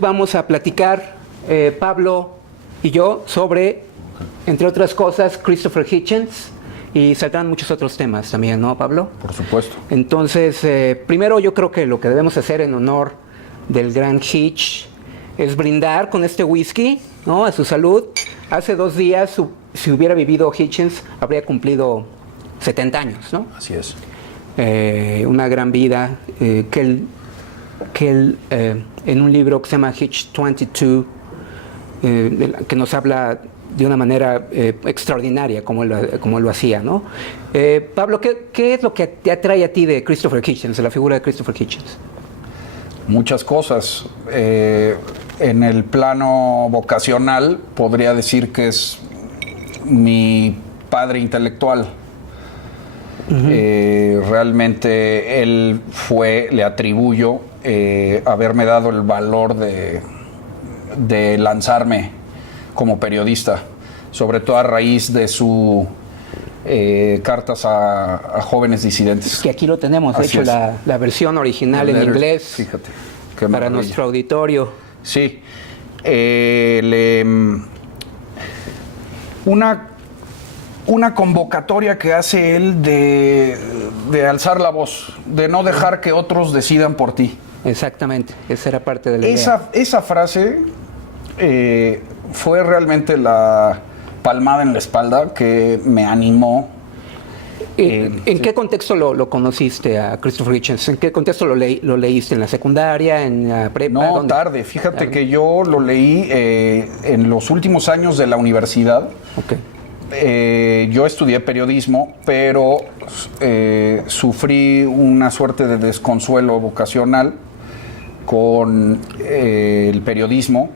vamos a platicar, Pablo y yo, sobre, entre otras cosas, Christopher Hitchens, y saldrán muchos otros temas también, ¿no, Pablo? Por supuesto. Entonces, primero yo creo que lo que debemos hacer en honor del gran Hitch es brindar con este whisky, ¿no?, a su salud. Hace 2 días, si hubiera vivido Hitchens, habría cumplido 70 años, ¿no? Así es. Una gran vida, que él en un libro que se llama Hitch 22, que nos habla de una manera extraordinaria como él lo hacía, ¿no? Pablo, ¿qué es lo que te atrae a ti de Christopher Hitchens, de la figura de Christopher Hitchens? Muchas cosas. En el plano vocacional podría decir que es mi padre intelectual. Realmente él le atribuyo haberme dado el valor de lanzarme como periodista, sobre todo a raíz de su cartas a jóvenes disidentes. Que aquí lo tenemos, de hecho, la versión original en inglés, fíjate, para nuestro auditorio. Sí. Una convocatoria que hace él de alzar la voz, de no dejar que otros decidan por ti. Exactamente, esa era parte de la idea. Esa frase fue realmente la palmada en la espalda que me animó. ¿En qué contexto lo conociste a Christopher Hitchens? ¿En qué contexto lo leíste? ¿En la secundaria? ¿En la prepa? No, ¿dónde? tarde. Fíjate que yo lo leí en los últimos años de la universidad. Okay. Yo estudié periodismo, pero sufrí una suerte de desconsuelo vocacional con el periodismo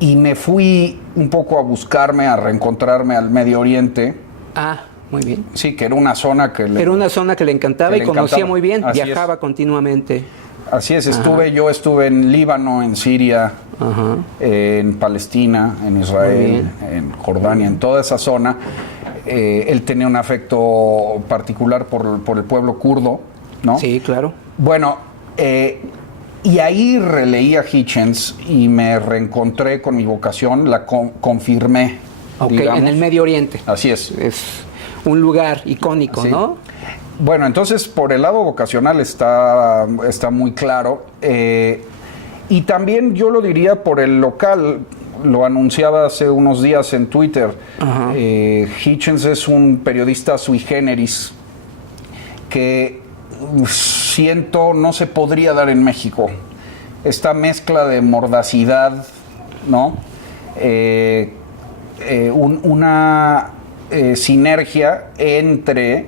y me fui un poco a buscarme, a reencontrarme al Medio Oriente. Ah, muy bien. Sí, que era una zona que Era una zona que le encantaba y conocía muy bien, Así viajaba continuamente. Así es, yo estuve en Líbano, en Siria, en Palestina, en Israel, en Jordania, en toda esa zona. Él tenía un afecto particular por el pueblo kurdo, ¿no? Sí, claro. Bueno, y ahí releí a Hitchens y me reencontré con mi vocación, la confirmé. Ok, digamos. en el Medio Oriente. Así es. Es un lugar icónico, sí, ¿no? Bueno, entonces por el lado vocacional está muy claro. Y también yo lo diría por el local. Lo anunciaba hace unos días en Twitter. Hitchens es un periodista sui generis que siento no se podría dar en México. Esta mezcla de mordacidad, ¿no? Una sinergia entre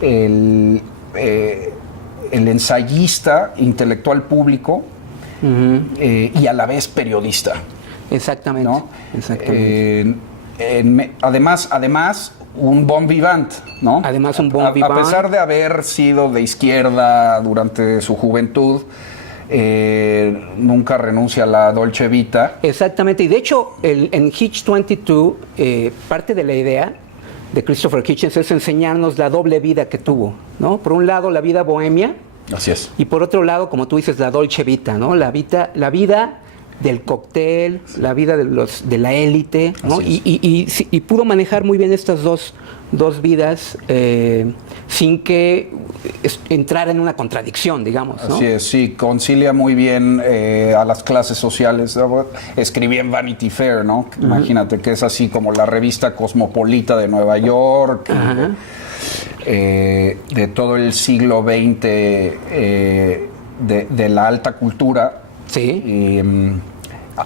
el ensayista intelectual público y a la vez periodista. Exactamente. ¿No? Exactamente. Además, un bon vivant, ¿no? Además, un bon vivant. A pesar de haber sido de izquierda durante su juventud, nunca renuncia a la Dolce Vita. Exactamente, y de hecho, en Hitch 22, parte de la idea de Christopher Hitchens es enseñarnos la doble vida que tuvo, ¿no? Por un lado, la vida bohemia. Así es. Y por otro lado, como tú dices, la Dolce Vita, ¿no? La vida del cóctel, la vida de la élite, ¿no? Y pudo manejar muy bien estas dos vidas sin que entrara en una contradicción, digamos, ¿no? Así es, sí, concilia muy bien a las clases sociales. Escribía en Vanity Fair, ¿no? Imagínate que es así como la revista cosmopolita de Nueva York, de todo el siglo XX, de la alta cultura. Sí.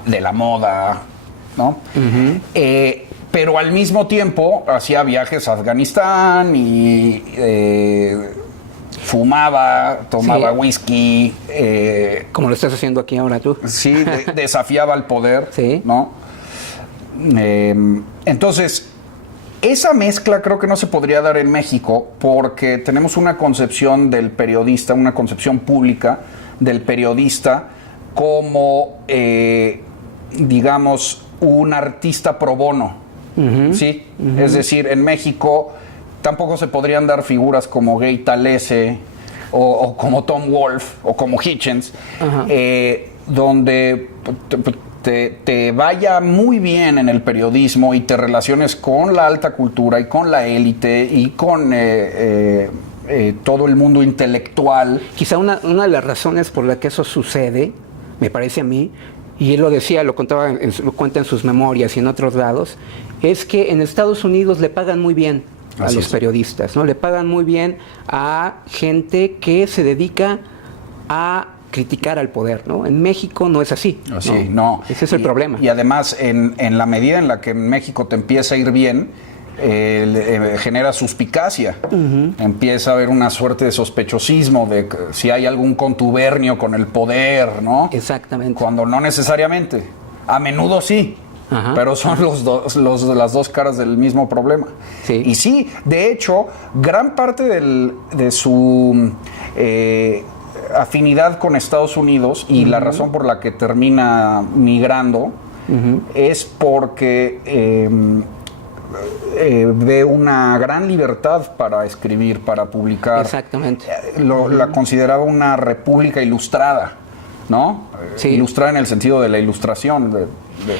De la moda, ¿no? Pero al mismo tiempo hacía viajes a Afganistán y fumaba, tomaba whisky. Como lo estás haciendo aquí ahora tú. Sí, desafiaba al poder, sí, ¿no? Entonces, esa mezcla creo que no se podría dar en México porque tenemos una concepción del periodista, una concepción pública del periodista como, digamos, un artista pro bono, ¿sí? Es decir, en México tampoco se podrían dar figuras como Gay Talese o como Tom Wolfe o como Hitchens, donde te vaya muy bien en el periodismo y te relaciones con la alta cultura y con la élite y con todo el mundo intelectual. Quizá una de las razones por la que eso sucede, me parece a mí, y él lo decía, lo cuenta en sus memorias y en otros lados, es que en Estados Unidos le pagan muy bien a los periodistas, ¿no? Le pagan muy bien a gente que se dedica a criticar al poder, ¿no? En México no es así. Sí, no. Ese es el problema. Y además, en la medida en la que en México te empieza a ir bien, genera suspicacia. Empieza a haber una suerte de sospechosismo de si hay algún contubernio con el poder, ¿no? Exactamente. Cuando no necesariamente. A menudo sí. Pero son las dos caras del mismo problema. Sí. Y sí, de hecho, gran parte de su afinidad con Estados Unidos y la razón por la que termina migrando es porque ve una gran libertad para escribir, para publicar. Exactamente. La consideraba una república ilustrada, ¿no? Sí. Ilustrada en el sentido de la ilustración,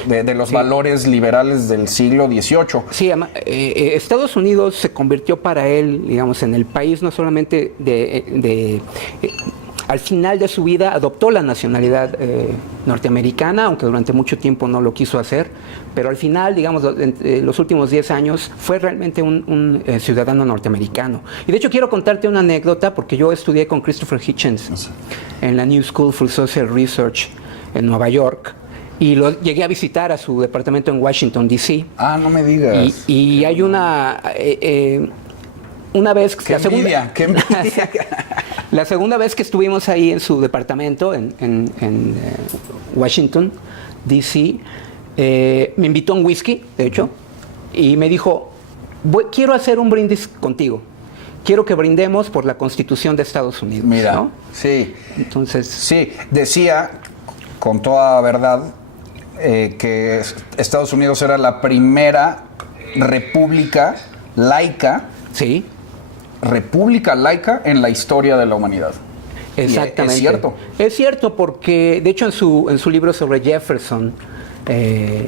de los valores liberales del siglo XVIII. Sí, Estados Unidos se convirtió para él, digamos, en el país no solamente al final de su vida adoptó la nacionalidad norteamericana, aunque durante mucho tiempo no lo quiso hacer, pero al final, digamos, los últimos 10 años fue realmente un ciudadano norteamericano. Y de hecho quiero contarte una anécdota, porque yo estudié con Christopher Hitchens en la New School for Social Research en Nueva York, y lo llegué a visitar a su departamento en Washington, D.C. Ah, no me digas. Y hay una vez... ¡Qué envidia! ¡Qué envidia! La segunda vez que estuvimos ahí en su departamento en Washington, D.C., me invitó a un whisky, de hecho, y me dijo, quiero hacer un brindis contigo. Quiero que brindemos por la Constitución de Estados Unidos. Mira, ¿no? Sí. Entonces... Sí, decía, con toda verdad, que Estados Unidos era la primera república laica. Sí. República laica en la historia de la humanidad. Exactamente. Es cierto. Es cierto porque, de hecho, en su libro sobre Jefferson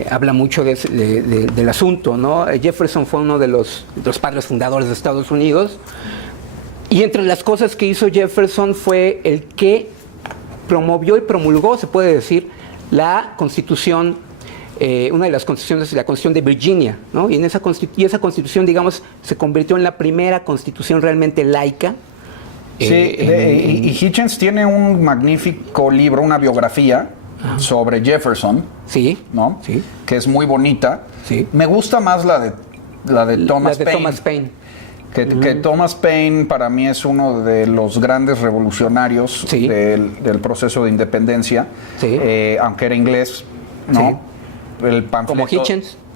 habla mucho del asunto, ¿no? Jefferson fue uno de los padres fundadores de Estados Unidos, y entre las cosas que hizo Jefferson fue el que promovió y promulgó, se puede decir, la Constitución, una de las constituciones, la Constitución de Virginia, ¿no? Y esa Constitución, digamos, se convirtió en la primera Constitución realmente laica. Sí, y Hitchens tiene un magnífico libro, una biografía sobre Jefferson, sí, ¿no? Sí. Que es muy bonita. Sí. Me gusta más la de Thomas Paine. Thomas Paine. Que Thomas Paine para mí es uno de los grandes revolucionarios del proceso de independencia, aunque era inglés, ¿no? Sí. El panfleto,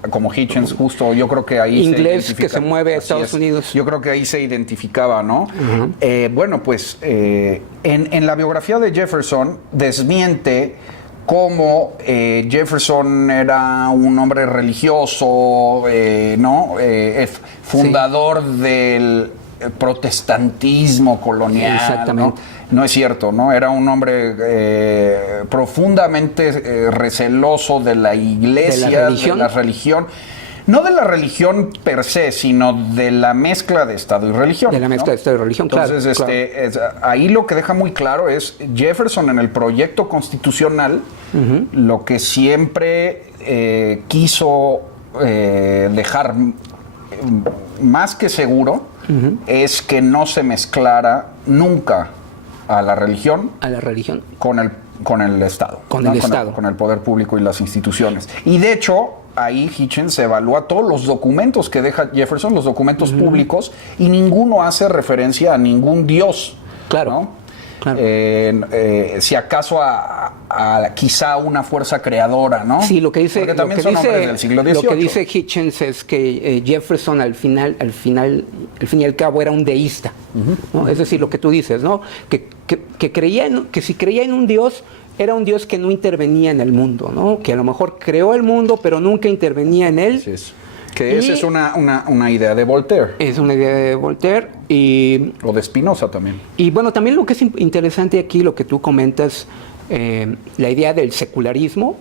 como Hitchens, justo, yo creo que ahí inglés que se mueve a Estados Unidos. Yo creo que ahí se identificaba, ¿no? Bueno, pues en la biografía de Jefferson desmiente cómo Jefferson era un hombre religioso, ¿no? Fundador del protestantismo colonial. Exactamente. No es cierto, ¿no? Era un hombre profundamente receloso de la iglesia, de la religión. No de la religión per se, sino de la mezcla de Estado y religión. De la mezcla de Estado y religión, Entonces, claro. Ahí lo que deja muy claro es Jefferson en el proyecto constitucional, lo que siempre quiso dejar más que seguro es que no se mezclara nunca a la religión con el Estado. Con el poder público y las instituciones. Y de hecho, ahí Hitchens evalúa todos los documentos que deja Jefferson, los documentos públicos, y ninguno hace referencia a ningún dios. Claro. ¿no? Claro. Si acaso a quizá una fuerza creadora, ¿no? Sí, lo que dice, porque también son hombres del siglo XVIII. Lo que dice Hitchens es que Jefferson al fin y al cabo era un deísta, ¿no? Es decir, lo que tú dices, ¿no? Que creía que si creía en un dios, era un dios que no intervenía en el mundo, ¿no? Que a lo mejor creó el mundo, pero nunca intervenía en él. Sí, es. Que esa es una idea de Voltaire. Es una idea de Voltaire o de Spinoza también. Y bueno, también lo que es interesante aquí, lo que tú comentas, la idea del secularismo.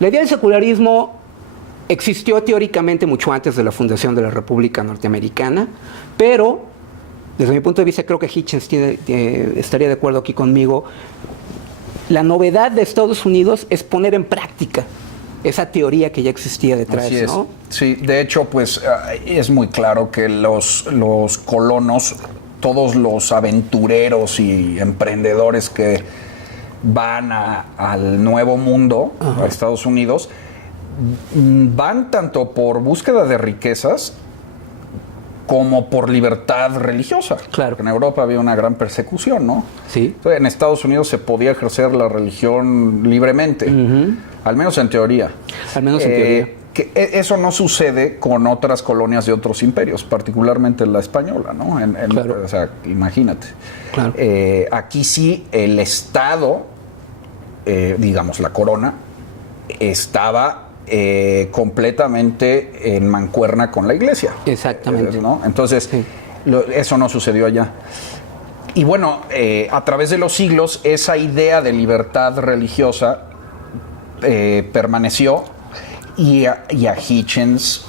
La idea del secularismo existió teóricamente mucho antes de la fundación de la República Norteamericana, pero desde mi punto de vista creo que Hitchens estaría de acuerdo aquí conmigo. La novedad de Estados Unidos es poner en práctica esa teoría que ya existía detrás, Así es. ¿no? Sí, de hecho, pues es muy claro que los colonos, todos los aventureros y emprendedores que van al Nuevo Mundo, a Estados Unidos, van tanto por búsqueda de riquezas como por libertad religiosa. Claro. En Europa había una gran persecución, ¿no? Sí. Entonces, en Estados Unidos se podía ejercer la religión libremente, al menos en teoría. Al menos en teoría. Que eso no sucede con otras colonias de otros imperios, particularmente la española, ¿no? Claro. O sea, imagínate. Claro. Aquí sí el Estado, digamos la corona, estaba completamente en mancuerna con la iglesia. Exactamente. ¿No? Entonces, sí. Eso no sucedió allá. Y bueno, a través de los siglos, esa idea de libertad religiosa permaneció y a Hitchens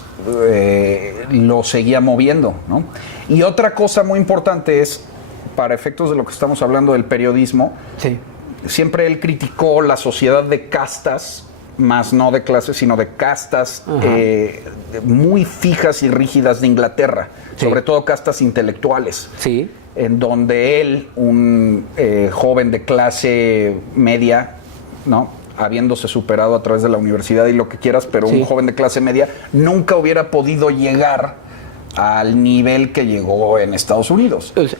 lo seguía moviendo, ¿no? Y otra cosa muy importante es, para efectos de lo que estamos hablando del periodismo, Sí. siempre él criticó la sociedad de castas, más no de clases, sino de castas muy fijas y rígidas de Inglaterra, Sí. sobre todo castas intelectuales, Sí. en donde él, un joven de clase media, ¿no?, habiéndose superado a través de la universidad y lo que quieras, pero Sí. un joven de clase media nunca hubiera podido llegar al nivel que llegó en Estados Unidos. Pues,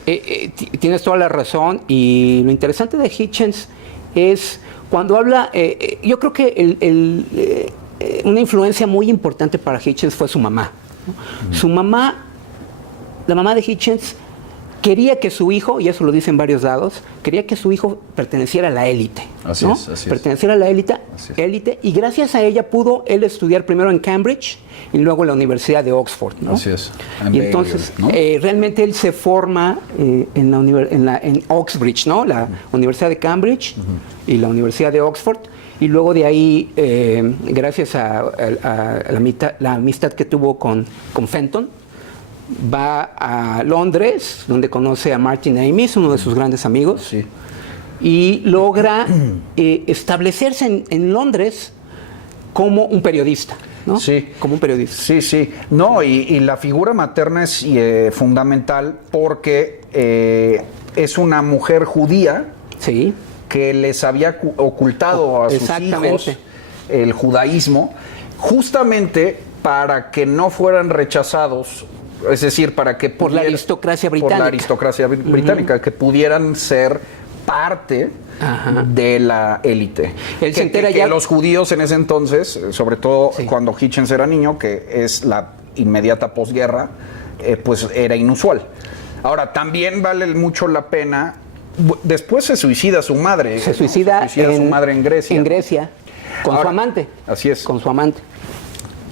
tienes toda la razón, y lo interesante de Hitchens es cuando habla, yo creo que una influencia muy importante para Hitchens fue su mamá, ¿no? Su mamá, la mamá de Hitchens, quería que su hijo, y eso lo dice en varios lados, quería que su hijo perteneciera a la élite. Así ¿no? es, así es. Perteneciera a la Así es. élite, y gracias a ella pudo él estudiar primero en Cambridge y luego en la Universidad de Oxford, ¿no? Así es. Y entonces, ¿no? realmente él se forma en Oxbridge, ¿no? La Universidad de Cambridge y la Universidad de Oxford. Y luego de ahí, gracias a la amistad que tuvo con Fenton, va a Londres, donde conoce a Martin Amis, uno de sus grandes amigos, Sí. y logra establecerse en Londres como un periodista, ¿no? Sí. Como un periodista. Sí, sí. No, y la figura materna es fundamental porque es una mujer judía Sí. que les había ocultado a sus Exactamente. hijos el judaísmo, justamente para que no fueran rechazados, es decir, para que Por la aristocracia británica. Por la aristocracia británica, que pudieran ser parte de la élite. Él se entera ya. Que los judíos en ese entonces, sobre todo Sí. cuando Hitchens era niño, que es la inmediata posguerra, pues era inusual. Ahora, también vale mucho la pena. Después se suicida su madre. Se ¿no? suicida, su madre en Grecia. En Grecia, con Ahora, su amante. Así es. Con su amante.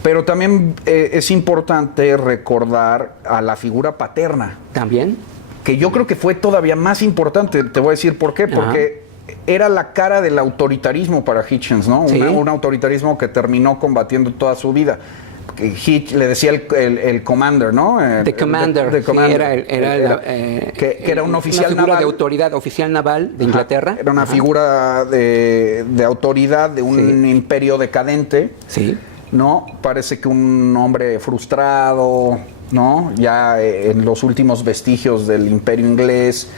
Pero también es importante recordar a la figura paterna, También. que yo creo que fue todavía más importante. Te voy a decir por qué. Porque era la cara del autoritarismo para Hitchens, ¿no? Sí. Un autoritarismo que terminó combatiendo toda su vida. Que le decía el commander, ¿no? The Commander. The Commander. Que era un oficial una figura naval. de autoridad, oficial naval de Inglaterra. Era una figura de autoridad de un imperio decadente. Sí. ¿No? Parece que un hombre frustrado, ¿no? Ya en los últimos vestigios del imperio inglés.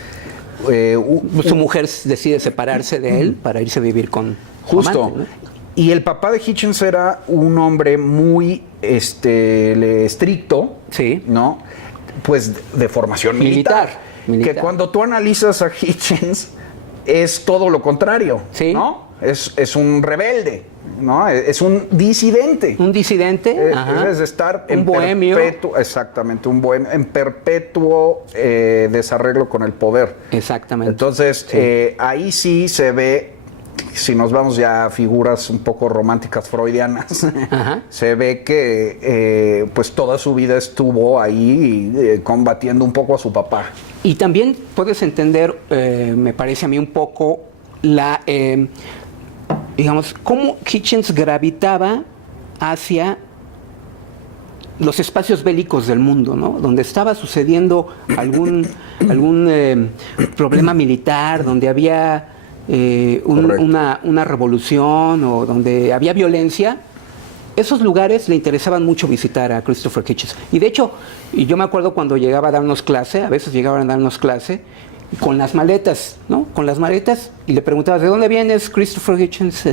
Su mujer decide separarse de él para irse a vivir con su Justo. amante, ¿no? Y el papá de Hitchens era un hombre muy estricto, Sí. ¿no? Pues de formación militar. Militar. Que cuando tú analizas a Hitchens es todo lo contrario, Sí. ¿no? Es un rebelde, ¿no? Es un disidente. Un disidente. Es de estar un bohemio. Exactamente, un bohemio en perpetuo desarreglo con el poder. Exactamente. Entonces, Sí. ahí sí se ve si nos vamos ya a figuras un poco románticas freudianas, se ve que pues toda su vida estuvo ahí combatiendo un poco a su papá. Y también puedes entender, me parece a mí un poco, digamos, cómo Hitchens gravitaba hacia los espacios bélicos del mundo, ¿no? Donde estaba sucediendo algún problema militar, donde había una revolución o donde había violencia. Esos lugares le interesaban mucho visitar a Christopher Hitchens. Y de hecho, yo me acuerdo cuando llegaba a darnos clase, a veces llegaban a darnos clase, con las maletas, ¿no? Con las maletas, y le preguntabas, ¿de dónde vienes, Christopher Hitchens?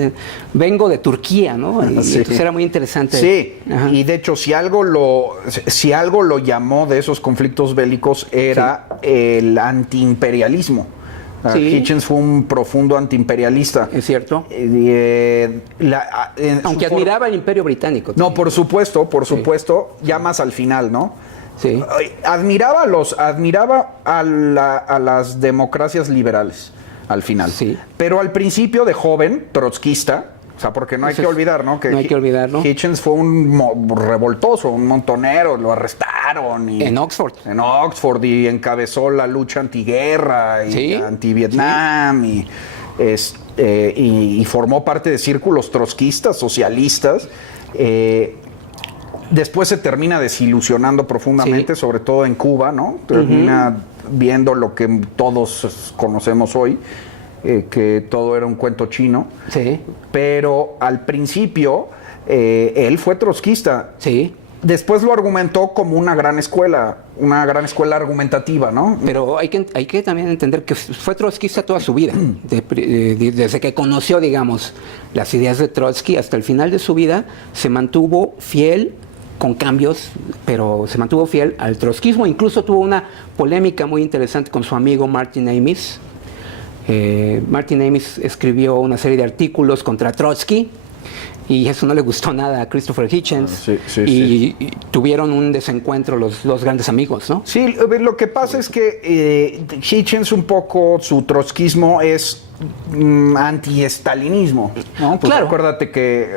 Vengo de Turquía, ¿no? Y Sí. entonces era muy interesante. Sí, Ajá. y de hecho, si algo lo llamó de esos conflictos bélicos era el antiimperialismo. Sí. Hitchens fue un profundo antiimperialista. Es cierto. Aunque admiraba el Imperio Británico. No, por supuesto, Sí. ya más al final, ¿no? Sí. Admiraba a las democracias liberales al final. Sí. Pero al principio de joven, trotskista, o sea, porque no hay que olvidar, ¿no? No hay que olvidarlo. Hitchens fue un revoltoso, un montonero, lo arrestaron. En Oxford. En Oxford, y encabezó la lucha antiguerra y Sí. anti-Vietnam, y formó parte de círculos trotskistas, socialistas. Después se termina desilusionando profundamente, Sí. sobre todo en Cuba, ¿no? Termina viendo lo que todos conocemos hoy, que todo era un cuento chino. Sí. Pero al principio él fue trotskista. Sí. Después lo argumentó como una gran escuela argumentativa, ¿no? Pero hay que también entender que fue trotskista toda su vida. Desde que conoció, digamos, las ideas de Trotsky hasta el final de su vida, se mantuvo fiel, con cambios, pero se mantuvo fiel al trotskismo. Incluso tuvo una polémica muy interesante con su amigo Martin Amis. Martin Amis escribió una serie de artículos contra Trotsky, y eso no le gustó nada a Christopher Hitchens. Y tuvieron un desencuentro los dos grandes amigos, ¿no? Sí, lo que pasa es que Hitchens, un poco su trotskismo es anti-estalinismo, ¿no? Pues claro. Acuérdate que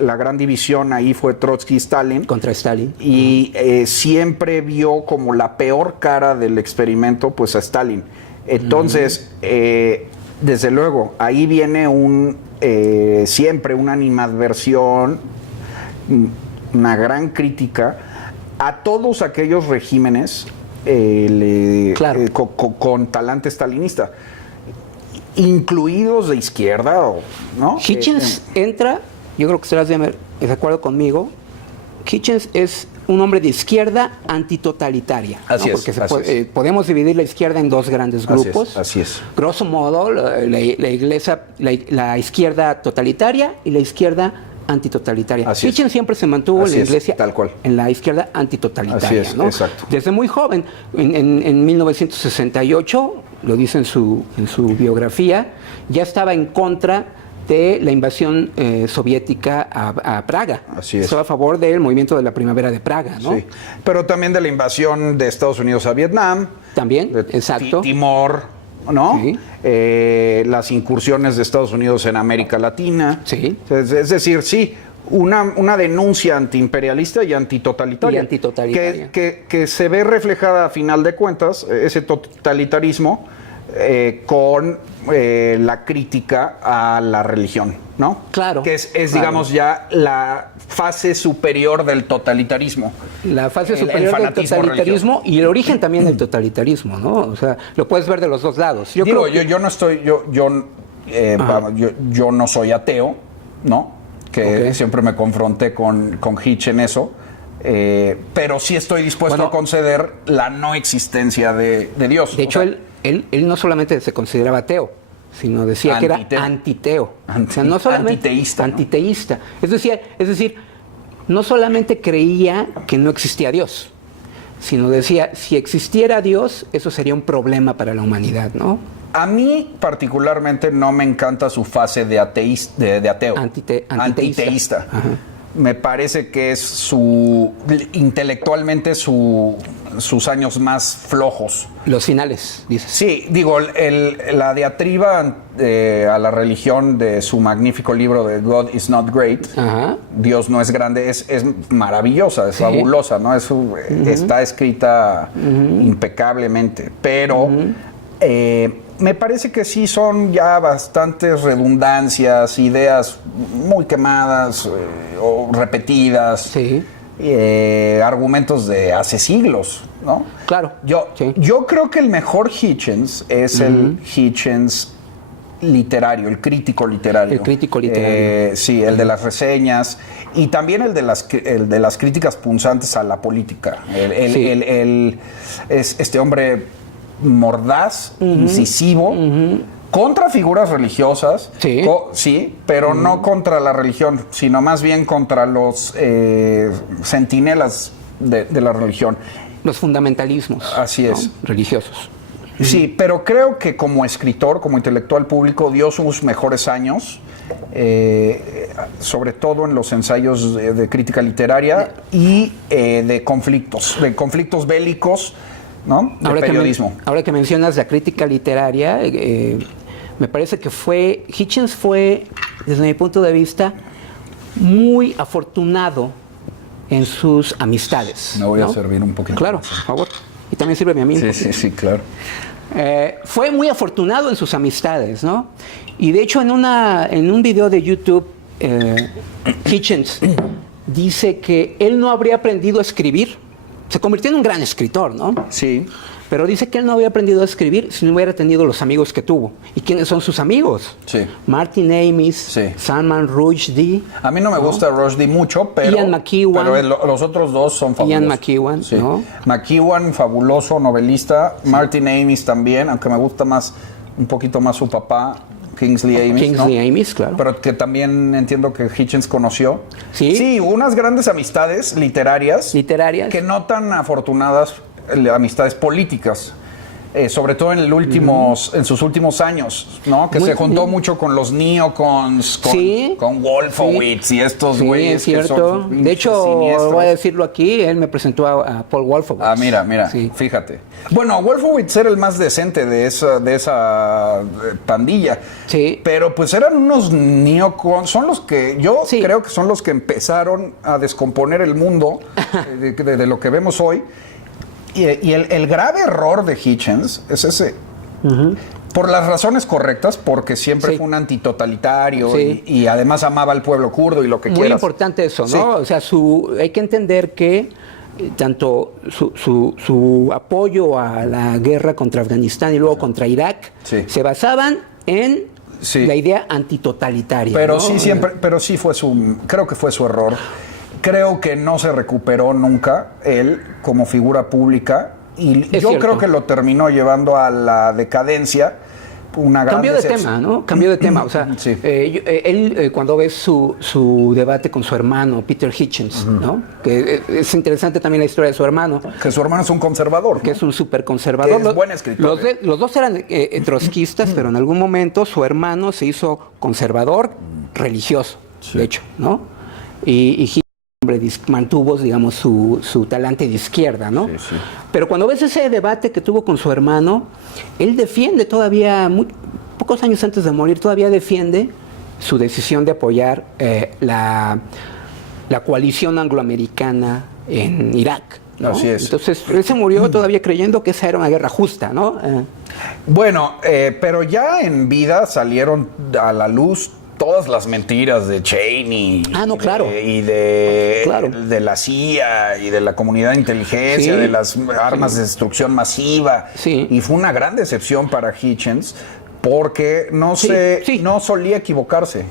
la gran división ahí fue Trotsky-Stalin. Contra Stalin. Y siempre vio como la peor cara del experimento, pues, a Stalin. Entonces, desde luego, ahí viene siempre una animadversión, una gran crítica a todos aquellos regímenes Claro. con talante stalinista, incluidos de izquierda, ¿no? Hitchens entra, yo creo que estarás de acuerdo conmigo, Hitchens es un hombre de izquierda antitotalitaria. Así ¿no? es, Porque podemos dividir la izquierda en dos grandes grupos. Así es. Grosso modo, la izquierda totalitaria y la izquierda antitotalitaria. Hitchens siempre se mantuvo en la iglesia, tal cual, en la izquierda antitotalitaria. Así es, ¿no? exacto. Desde muy joven, en 1968, lo dice en su biografía, ya estaba en contra de la invasión soviética a Praga. Así es. Estaba a favor del movimiento de la primavera de Praga, ¿no? Sí. Pero también de la invasión de Estados Unidos a Vietnam. También, de exacto. Timor, ¿no? Sí. Las incursiones de Estados Unidos en América Latina. Sí. Es decir, sí, una denuncia antiimperialista y antitotalitaria. Y antitotalitaria. Que se ve reflejada, a final de cuentas, ese totalitarismo, con la crítica a la religión, ¿no? Claro. Que es claro. digamos, ya la fase superior del totalitarismo. La fase superior del totalitarismo y el origen también del totalitarismo, ¿no? O sea, lo puedes ver de los dos lados. Yo no soy ateo, ¿no? Que siempre me confronté con Hitch en eso. Pero sí estoy dispuesto a conceder la no existencia de Dios. De hecho, él no solamente se consideraba ateo, sino decía que era antiteo. O sea, no solamente antiteísta, ¿no? Antiteísta. Es decir, no solamente creía que no existía Dios, sino decía, si existiera Dios, eso sería un problema para la humanidad, ¿no? A mí particularmente no me encanta su fase de ateo. Antiteísta. me parece que es intelectualmente sus años más flojos. Los finales, dices. Sí, digo, la diatriba a la religión de su magnífico libro de God is not great, Ajá. Dios no es grande, es maravillosa, es fabulosa, ¿no? Está escrita impecablemente, pero me parece que sí son ya bastantes redundancias, ideas muy quemadas o repetidas. Sí. Argumentos de hace siglos, ¿no? Claro. Yo creo que el mejor Hitchens es el Hitchens literario, el crítico literario. El crítico literario. Sí, el de las reseñas y también el de las críticas punzantes a la política. Es este hombre mordaz, incisivo, contra figuras religiosas, sí, pero no contra la religión, sino más bien contra los centinelas de la religión. Los fundamentalismos. Así es. ¿No? Religiosos. Sí, pero creo que como escritor, como intelectual público, dio sus mejores años, sobre todo en los ensayos de crítica literaria y de conflictos bélicos, ¿no? De periodismo. Ahora que mencionas la crítica literaria, me parece que Hitchens fue, desde mi punto de vista, muy afortunado en sus amistades. Me voy a servir un poquito. Claro, por favor. Y también sírveme a mí. Sí, claro. Fue muy afortunado en sus amistades, ¿no? Y de hecho en un video de YouTube, Hitchens dice que él no habría aprendido a escribir. Se convirtió en un gran escritor, ¿no? Sí. Pero dice que él no había aprendido a escribir si no hubiera tenido los amigos que tuvo. ¿Y quiénes son sus amigos? Sí. Martin Amis, Salman Rushdie. A mí no me gusta Rushdie mucho, pero... Ian McEwan. Pero los otros dos son fabulosos. Ian McEwan, sí. ¿no? McEwan, fabuloso novelista. Sí. Martin Amis también, aunque me gusta un poquito más su papá, Kingsley Amis. Kingsley Amis, claro. Pero que también entiendo que Hitchens conoció. Sí. Sí, unas grandes amistades literarias. Que no tan afortunadas amistades políticas. Sobre todo en sus últimos años, ¿no? Que se juntó mucho con los neocons, con Wolfowitz y estos güeyes. Sí, es cierto. De hecho, siniestros. Voy a decirlo aquí, él me presentó a Paul Wolfowitz. Ah, mira, fíjate. Bueno, Wolfowitz era el más decente de esa pandilla. Sí. Pero pues eran unos neocons, son los que, yo creo que son los que empezaron a descomponer el mundo de lo que vemos hoy. Y el grave error de Hitchens es ese. Por las razones correctas, porque siempre fue un antitotalitario y además amaba al pueblo kurdo y lo que quieras. Muy importante eso, ¿no? O sea, hay que entender que tanto su apoyo a la guerra contra Afganistán y luego contra Irak se basaban en la idea antitotalitaria. Pero ¿no? pero creo que fue su error. Creo que no se recuperó nunca él como figura pública y yo creo que lo terminó llevando a la decadencia. Cambió de tema, ¿no? Cambió de tema. O sea, él cuando ves su debate con su hermano, Peter Hitchens, ¿no? Que es interesante también la historia de su hermano. Que su hermano es un conservador. Que es un súper conservador. Es buen escritor. Los dos eran trotskistas, pero en algún momento su hermano se hizo conservador religioso, de hecho, ¿no? Y mantuvo, digamos, su talante de izquierda, ¿no? Sí. Pero cuando ves ese debate que tuvo con su hermano, él defiende todavía, pocos años antes de morir, todavía defiende su decisión de apoyar la coalición angloamericana en Irak, ¿no? Así es. Entonces, él se murió todavía creyendo que esa era una guerra justa, ¿no? Bueno, pero ya en vida salieron a la luz todas las mentiras de Cheney y de la CIA y de la comunidad de inteligencia, de las armas de destrucción masiva. Y fue una gran decepción para Hitchens porque no solía equivocarse.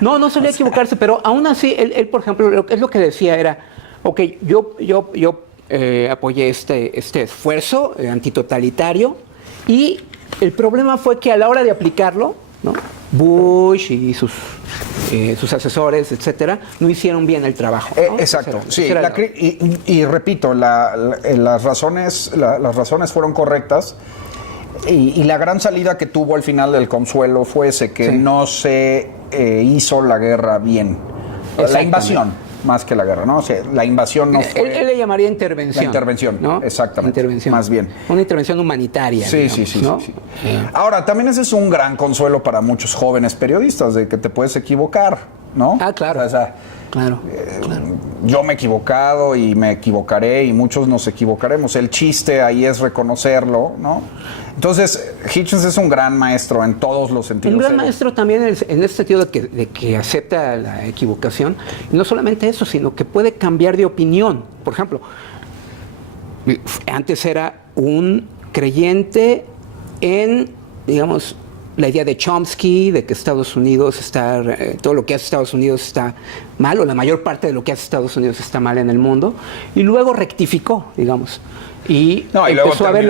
No solía equivocarse, pero aún así, él por ejemplo, es lo que decía era, ok, yo apoyé este esfuerzo antitotalitario y el problema fue que a la hora de aplicarlo, ¿no? Bush y sus asesores, etcétera, no hicieron bien el trabajo, ¿no? Exacto, y repito, las razones fueron correctas y la gran salida que tuvo al final del Consuelo fue ese, que no se hizo la guerra bien, la invasión. más que la guerra, ¿no? O sea, la invasión no fue... Él le llamaría intervención. La intervención, ¿no? Exactamente. Intervención. Más bien. Una intervención humanitaria. Sí, digamos, sí. ¿no? Sí. Ahora, también ese es un gran consuelo para muchos jóvenes periodistas, de que te puedes equivocar, ¿no? Ah, claro. O sea, claro. yo me he equivocado y me equivocaré y muchos nos equivocaremos. El chiste ahí es reconocerlo, ¿no? Entonces, Hitchens es un gran maestro en todos los sentidos. Un gran maestro también en ese sentido de que acepta la equivocación. Y no solamente eso, sino que puede cambiar de opinión. Por ejemplo, antes era un creyente en, digamos, la idea de Chomsky, de que Estados Unidos está, todo lo que hace Estados Unidos está mal, o la mayor parte de lo que hace Estados Unidos está mal en el mundo, y luego rectificó, digamos, y empezó a ver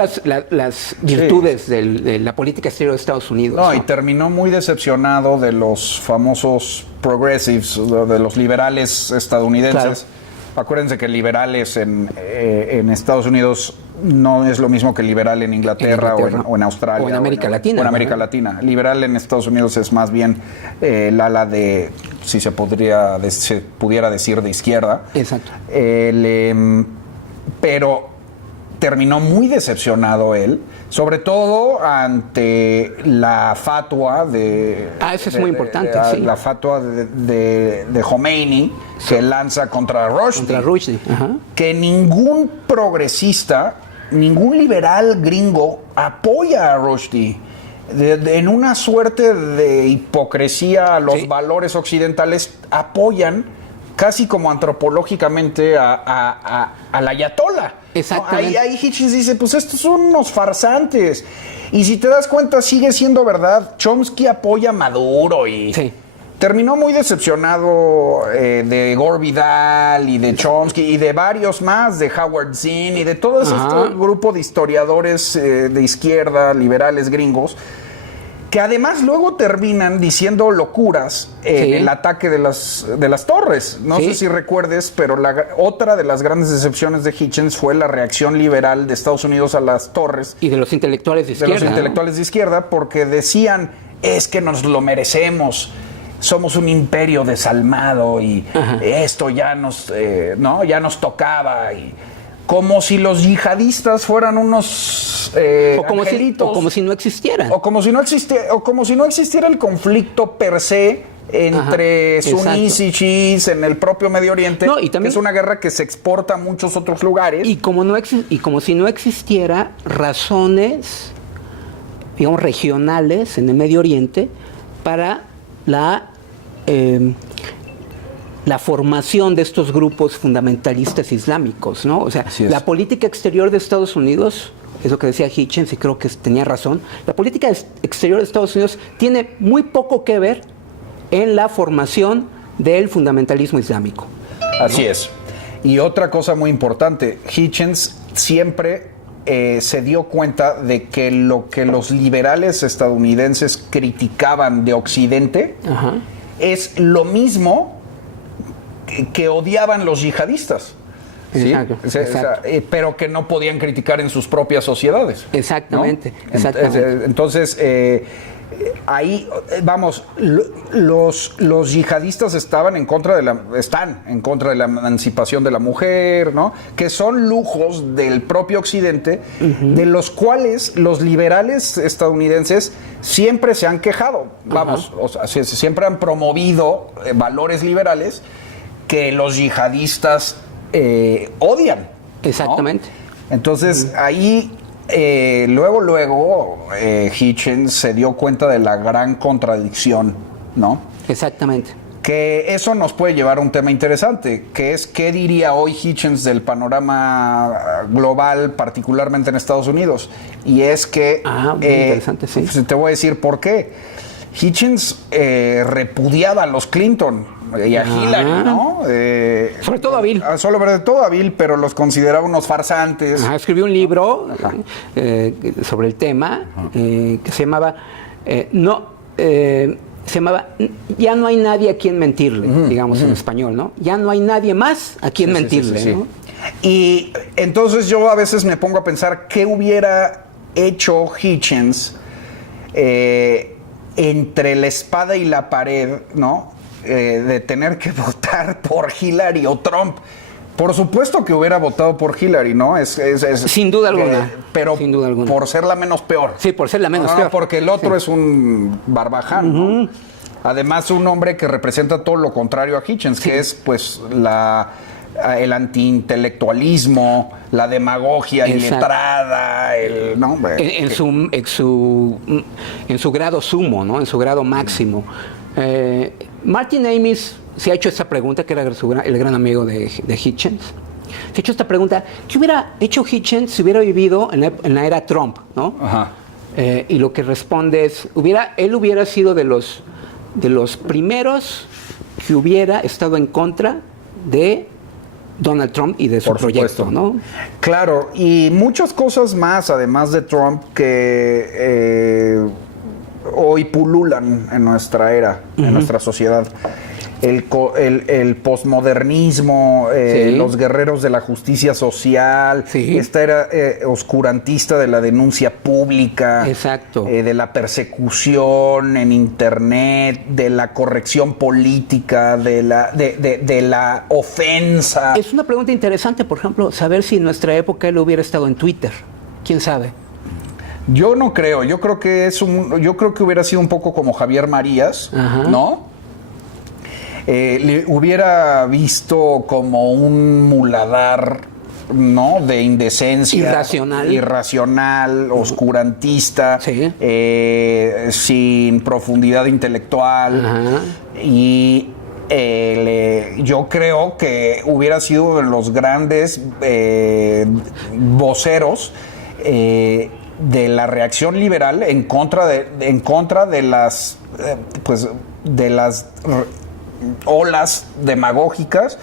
las virtudes de la política exterior de Estados Unidos. No, y terminó muy decepcionado de los famosos progressives, de los liberales estadounidenses. Claro. Acuérdense que liberales en Estados Unidos no es lo mismo que liberal en Inglaterra o en Australia. O en América Latina. O en América Latina. Liberal en Estados Unidos es más bien el ala de, si se pudiera decir, de izquierda. Exacto. Pero terminó muy decepcionado él, sobre todo ante la fatua de... eso es muy importante, sí. La fatua de Khomeini, sí, que lanza contra Rushdie. Contra Rushdie, ajá. Que ningún progresista, ningún liberal gringo apoya a Rushdie. En una suerte de hipocresía a los valores occidentales, apoyan casi como antropológicamente a la ayatollah. Exactamente. ¿No? Ahí Hitchens dice, pues estos son unos farsantes. Y si te das cuenta, sigue siendo verdad. Chomsky apoya a Maduro y... Sí. Terminó muy decepcionado de Gore Vidal y de Chomsky y de varios más, de Howard Zinn y de todo ese grupo de historiadores de izquierda, liberales gringos, que además luego terminan diciendo locuras en el ataque de las torres. No sé si recuerdes, pero otra de las grandes decepciones de Hitchens fue la reacción liberal de Estados Unidos a las torres. Y de los intelectuales de izquierda. De los intelectuales de izquierda, porque decían, es que nos lo merecemos. Somos un imperio desalmado y esto ya nos tocaba. Y como si los yihadistas fueran unos angelitos. O como si no existieran. O como si no existiera el conflicto per se entre sunís y chiíes en el propio Medio Oriente, y también, que es una guerra que se exporta a muchos otros lugares. Y como si no existiera razones, digamos, regionales en el Medio Oriente para la formación de estos grupos fundamentalistas islámicos, ¿no? O sea, la política exterior de Estados Unidos, es lo que decía Hitchens y creo que tenía razón, la política exterior de Estados Unidos tiene muy poco que ver en la formación del fundamentalismo islámico, ¿no? Así es. Y otra cosa muy importante, Hitchens siempre se dio cuenta de que lo que los liberales estadounidenses criticaban de Occidente es lo mismo que odiaban los yihadistas. ¿Sí? Exacto. Pero que no podían criticar en sus propias sociedades. Exactamente. ¿No? Exactamente. Entonces, ahí, vamos, los yihadistas están en contra de la emancipación de la mujer, ¿no? Que son lujos del propio Occidente, de los cuales los liberales estadounidenses siempre se han quejado. Vamos, o sea, siempre han promovido valores liberales que los yihadistas odian. Exactamente. ¿No? Entonces, ahí luego Hitchens se dio cuenta de la gran contradicción, ¿no? Exactamente. Que eso nos puede llevar a un tema interesante, que es qué diría hoy Hitchens del panorama global, particularmente en Estados Unidos. Y es que... muy interesante, sí. Te voy a decir por qué. Hitchens repudiaba a los Clinton y a Hillary, ¿no? Sobre todo a Bill. Sobre todo a Bill, pero los consideraba unos farsantes. Escribió un libro sobre el tema que se llamaba Ya no hay nadie a quien mentirle, digamos en español, ¿no? Ya no hay nadie más a quien mentirle, ¿no? Y entonces yo a veces me pongo a pensar qué hubiera hecho Hitchens entre la espada y la pared, ¿no? de tener que votar por Hillary o Trump. Por supuesto que hubiera votado por Hillary, ¿no? Sin duda alguna. Pero sin duda alguna. Por ser la menos peor. Sí, por ser la menos peor. Porque el otro es un barbaján, ¿no? Además, un hombre que representa todo lo contrario a Hitchens, que es pues el antiintelectualismo, la demagogia iletrada, ¿no? En su grado sumo, ¿no? En su grado máximo. Martin Amis se ha hecho esta pregunta, que era el gran amigo de Hitchens. Se ha hecho esta pregunta: ¿qué hubiera hecho Hitchens si hubiera vivido en la era Trump, ¿no? Ajá. Y lo que responde es: él hubiera sido de los primeros que hubiera estado en contra de Donald Trump y de su proyecto, ¿no? Claro, y muchas cosas más, además de Trump, que hoy pululan en nuestra era, en nuestra sociedad. El posmodernismo, los guerreros de la justicia social, esta era oscurantista de la denuncia pública, exacto, de la persecución en internet, de la corrección política, de la ofensa. Es una pregunta interesante, por ejemplo, saber si en nuestra época él hubiera estado en Twitter. ¿Quién sabe? Yo no creo. Yo creo que hubiera sido un poco como Javier Marías, ¿no? Le hubiera visto como un muladar, ¿no? De indecencia. Irracional, oscurantista, sin profundidad intelectual. Y yo creo que hubiera sido de los grandes voceros de la reacción liberal en contra de las olas demagógicas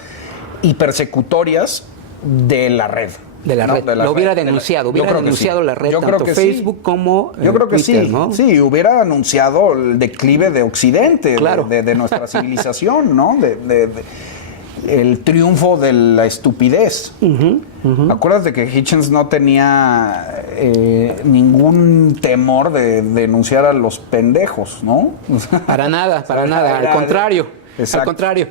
y persecutorias de la red. Lo hubiera denunciado, la red, tanto Facebook como yo creo que Twitter, sí, ¿no? Sí, hubiera anunciado el declive de Occidente, claro, de nuestra civilización, ¿no? El triunfo de la estupidez. Acuérdate que Hitchens no tenía ningún temor de denunciar a los pendejos, ¿no? Para nada, al contrario. Exacto. Al contrario,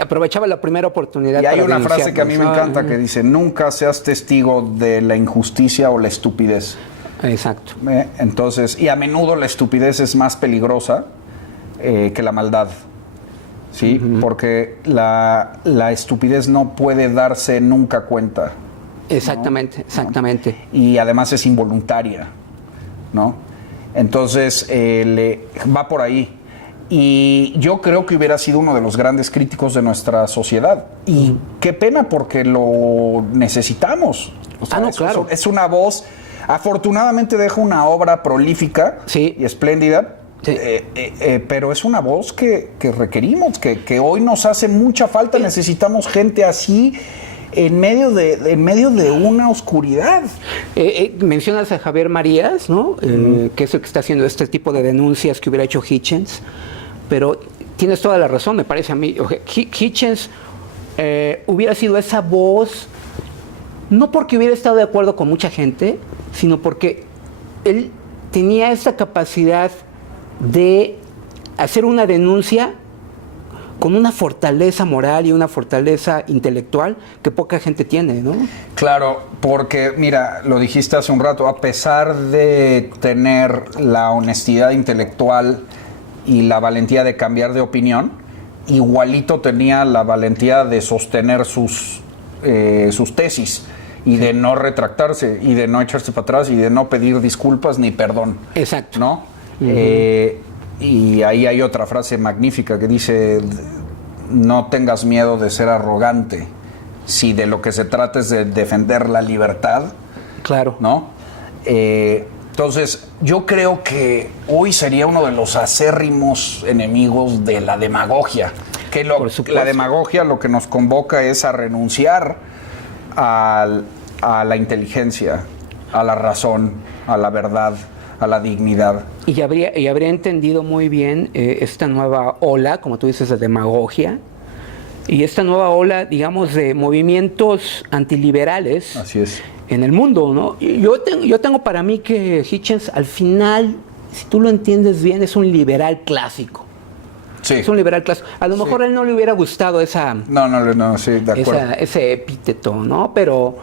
aprovechaba la primera oportunidad. Y hay una frase que a mí me encanta que dice: nunca seas testigo de la injusticia o la estupidez. Exacto. Entonces, y a menudo la estupidez es más peligrosa que la maldad. ¿Sí? Porque la estupidez no puede darse nunca cuenta. Exactamente, ¿no? Exactamente. Y además es involuntaria, ¿no? Entonces, va por ahí. Y yo creo que hubiera sido uno de los grandes críticos de nuestra sociedad. Y qué pena, porque lo necesitamos. O sea, claro. Es una voz. Afortunadamente deja una obra prolífica y espléndida. Sí. Pero es una voz que requerimos, que hoy nos hace mucha falta. Necesitamos gente así en medio de una oscuridad. Mencionas a Javier Marías, ¿no? Que es el que está haciendo este tipo de denuncias que hubiera hecho Hitchens, pero tienes toda la razón, me parece a mí. Hitchens hubiera sido esa voz, no porque hubiera estado de acuerdo con mucha gente, sino porque él tenía esa capacidad de hacer una denuncia con una fortaleza moral y una fortaleza intelectual que poca gente tiene, ¿no? Claro, porque, mira, lo dijiste hace un rato, a pesar de tener la honestidad intelectual y la valentía de cambiar de opinión, igualito tenía la valentía de sostener sus tesis y de no retractarse y de no echarse para atrás y de no pedir disculpas ni perdón. Exacto. ¿No? Y ahí hay otra frase magnífica que dice: no tengas miedo de ser arrogante, si de lo que se trata es de defender la libertad. Claro. ¿No? Entonces, yo creo que hoy sería uno de los acérrimos enemigos de la demagogia. Que la demagogia lo que nos convoca es a renunciar a la inteligencia, a la razón, a la verdad, a la dignidad. Y habría entendido muy bien esta nueva ola, como tú dices, de demagogia, y esta nueva ola, digamos, de movimientos antiliberales. Así es. En el mundo, ¿no? Yo tengo para mí que Hitchens, al final, si tú lo entiendes bien, es un liberal clásico. Sí. Es un liberal clásico. A lo mejor a él no le hubiera gustado esa... No, sí, de acuerdo. Ese epíteto, ¿no? Pero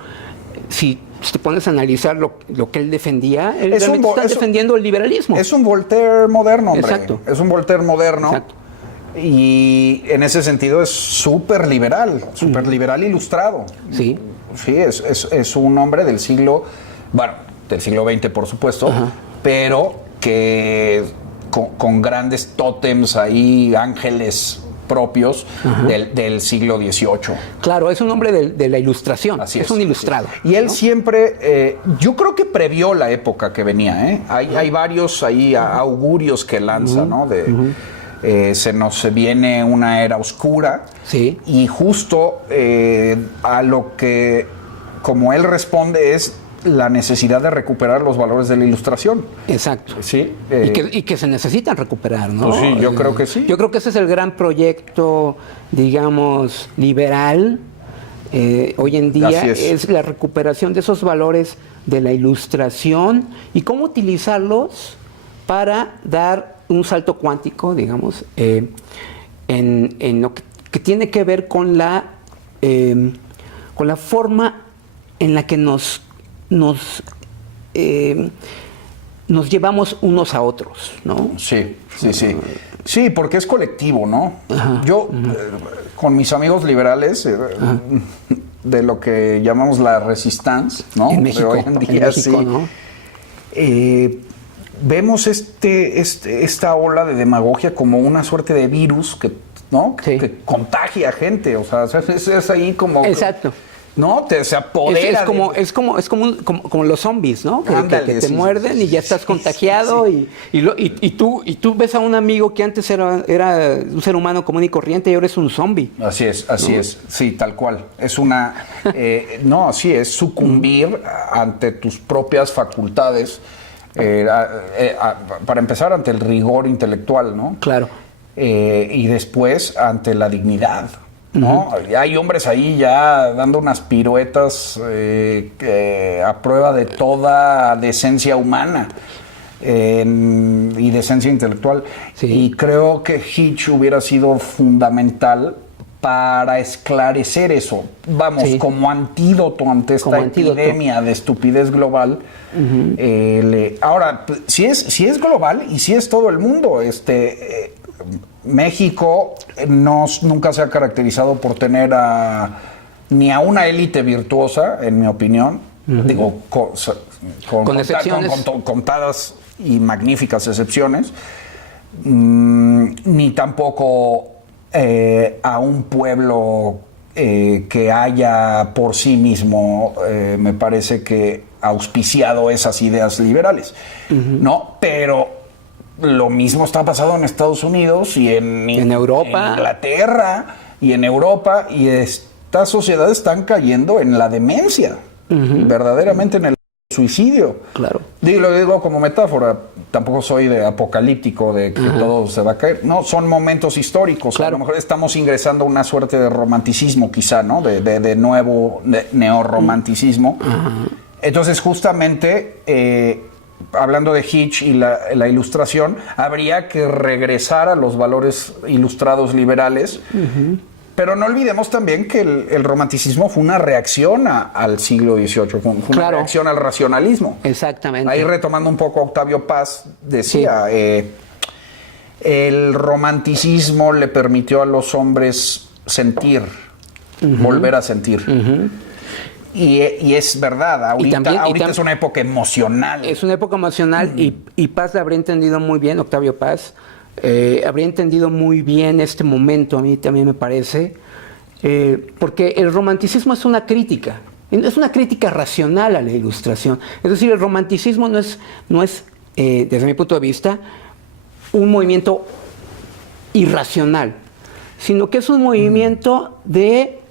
si te pones a analizar lo que él defendía, él realmente está defendiendo el liberalismo. Es un Voltaire moderno, hombre. Exacto. Es un Voltaire moderno. Exacto. Y en ese sentido es súper liberal ilustrado. Sí. Sí, es un hombre del siglo, bueno, del siglo XX, por supuesto, pero que con grandes tótems ahí, ángeles propios del siglo XVIII. Claro, es un hombre de la ilustración. Así es un ilustrado. Y él siempre, yo creo que previó la época que venía, ¿eh? Hay varios ahí augurios que lanza, ¿no? Se nos viene una era oscura. Sí. Y justo a lo que, como él responde, es la necesidad de recuperar los valores de la ilustración. Exacto. Sí. Y que se necesitan recuperar, ¿no? Pues sí, yo creo que sí. Yo creo que ese es el gran proyecto, digamos, liberal hoy en día. Es la recuperación de esos valores de la ilustración y cómo utilizarlos para dar un salto cuántico, digamos, en lo que tiene que ver con la forma en la que nos llevamos unos a otros, ¿no? Sí. Sí, porque es colectivo, ¿no? Yo, con mis amigos liberales, de lo que llamamos la resistance, ¿no? En México, de hoy en día, México, sí. ¿no? Vemos esta ola de demagogia como una suerte de virus ¿no? Sí. Que contagia a gente, o sea, es ahí como... Exacto. ¿No? Se apodera. Es como los zombies, ¿no? Ándale, que te muerden y ya estás contagiado. Sí. Y tú ves a un amigo que antes era un ser humano común y corriente y ahora es un zombie. Así es. Sí, tal cual. Es una... no, así es, sucumbir ante tus propias facultades. Para empezar, ante el rigor intelectual, ¿no? Claro. Y después ante la dignidad, ¿no? Hay hombres ahí ya dando unas piruetas a prueba de toda decencia humana y decencia intelectual. Sí. Y creo que Hitch hubiera sido fundamental para esclarecer eso. Vamos, sí. Como antídoto ante esta epidemia de estupidez global. Ahora, si es global y si es todo el mundo, México nunca se ha caracterizado por tener ni a una élite virtuosa, en mi opinión. Digo, con excepciones. Con contadas y magníficas excepciones. Ni tampoco a un pueblo que haya por sí mismo, me parece que auspiciado esas ideas liberales. ¿No? Pero lo mismo está pasando en Estados Unidos y en Europa, en Inglaterra y en Europa, y estas sociedades están cayendo en la demencia, verdaderamente en el suicidio. Claro. Lo digo como metáfora, tampoco soy de apocalíptico, de que todo se va a caer. No, son momentos históricos. Claro. A lo mejor estamos ingresando a una suerte de romanticismo, quizá, ¿no? De nuevo neorromanticismo. Entonces, justamente... hablando de Hitch y la ilustración, habría que regresar a los valores ilustrados liberales, pero no olvidemos también que el romanticismo fue una reacción al siglo XVIII, fue una reacción al racionalismo. Exactamente. Ahí retomando un poco a Octavio Paz, decía, el romanticismo le permitió a los hombres sentir, volver a sentir. Y es verdad, ahorita es una época emocional. Es una época emocional y Paz habría entendido muy bien, Octavio Paz, habría entendido muy bien este momento, a mí también me parece, porque el romanticismo es una crítica racional a la ilustración. Es decir, el romanticismo no es desde mi punto de vista, un movimiento irracional, sino que es un movimiento de